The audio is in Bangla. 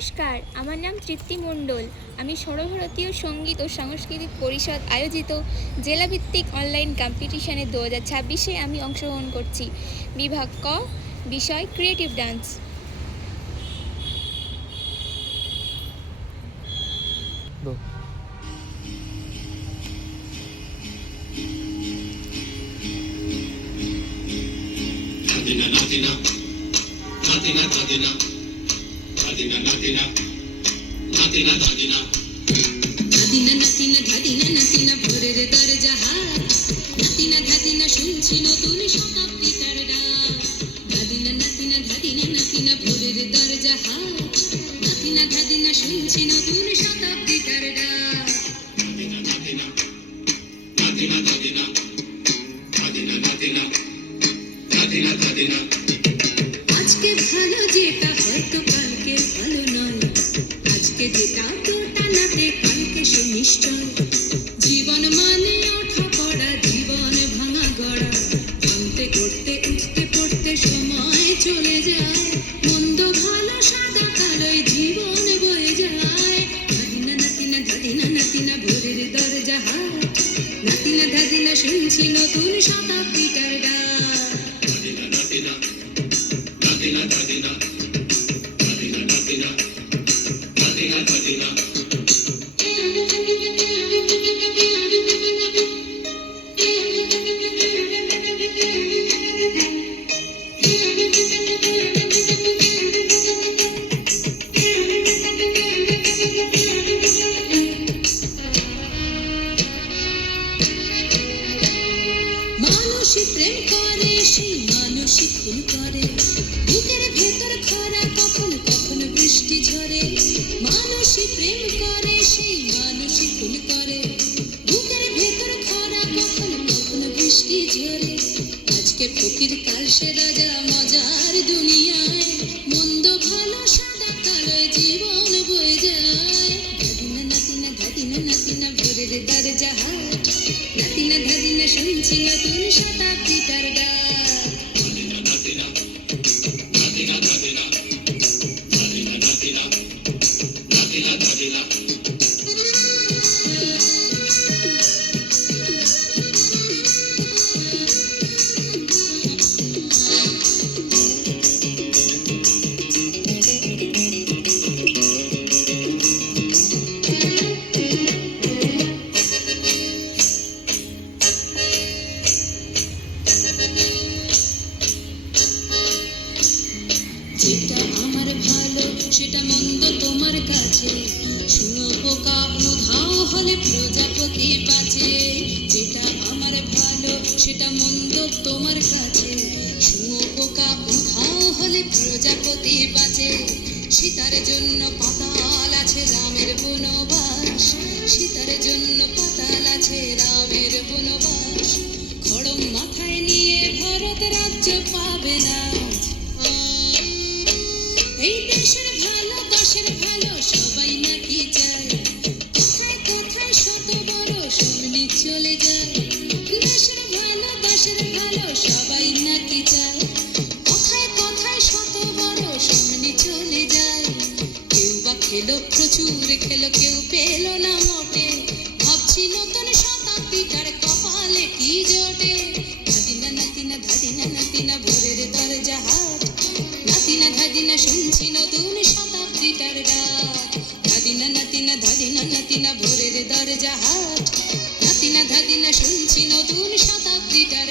নমস্কার, আমার নাম তৃপ্তি মণ্ডল। আমি সর্বভারতীয় সঙ্গীত ও সাংস্কৃতিক পরিষদ আয়োজিত জেলাভিত্তিক অনলাইন কম্পিটিশনে 2026-এ আমি অংশগ্রহণ করছি। বিভাগ ক, বিষয় ক্রিয়েটিভ ডান্স। ভোরের দরজা হাত, নাতিনা ধাদিনা শুনছি নতুন শতাব্দীটার ডাক। ধাদিনা নাতিনা ধাদিনা নাতিনা ভোরের দরজা হাত, নাতিনা ধাদিনা শুনছি নতুন শতাব্দীটার ডাক। আজকে ভালো যেটা হয়তো কালকে ভালো নয়, আজকে যেটা তোটা নাতে কালকে সে নিশ্চয়। জীবন মানে ওঠা পড়া, জীবন ভাঙা গড়া, ভাঙতে করতে উঠতে পড়তে সময় চলে যায়। মন্দ ভালো সাদা কালোয় জীবন বয়ে যায়। ধাদিনা নাতিনা ধাদিনা নাতিনা ভোরের দরজা হাত, নাতিনা ধাদিনা শুনছি নতুন শতাব্দীটার ডাক। মানুষই প্রেম করে, সেই মানুষই খুন করে। বুকের ভেতর খরা, কখন কখন বৃষ্টি ঝরে। মানুষই প্রেম করে, সেই মানুষই খুন করে। বুকের ভেতর খরা, কখন কখন বৃষ্টি ঝরে। আজকে ফকির কাল সে রাজা, মজার দুনিয়ায়। মন্দ ভালো সাদা কালোয় জীবন বয়ে যায়। ধাদিনা নাতিনা ধাদিনা নাতিনা ভোরের দরজা হাট, নাতিনা ধাদিনা শুনছি নতুন শতাব্দীটার ডাক। যেটা আমার ভালো সেটা মন্দ তোমার কাছে, শুনো পোকা উধাও হলে প্রজাপতি বাঁচে। যেটা আমার ভালো সেটা মন্দ তোমার কাছে, শুনো পোকা উধাও হলে প্রজাপতি বাঁচে। সীতার জন্য পাতাল আছে রামের বনবাস, সীতার জন্য পাতাল আছে রামের বনবাস। খড়ম মাথায় নিয়ে ভারত রাজ্য পাবে না। এই দেশের ভালো দশের ভালো সবাই নাকি চায়, কোথায় কোথায় শত বড় সৈনিক চলে যায়। দেশের ভালো দশের ভালো সবাই নাকি চায়, কোথায় কোথায় শত বড় সৈনিক চলে যায়। কেউ বা খেলো প্রচুর খেলো, কেউ পেল না মোটে। ভাবছি নতুন শতাব্দীটার কপালে কি জোটে। ধাদিনা নাতিনা ধাদিনা নাতিনা ভোরের দরজা হাট, নাতিনা ধাদিনা শুনছি নতুন শতাব্দীটার ডাক। ধাদিনা নাতিনা ধাদিনা নাতিনা ভোরের দরজা হাট, নাতিনা ধাদিনা শুনছি নতুন শতাব্দীটার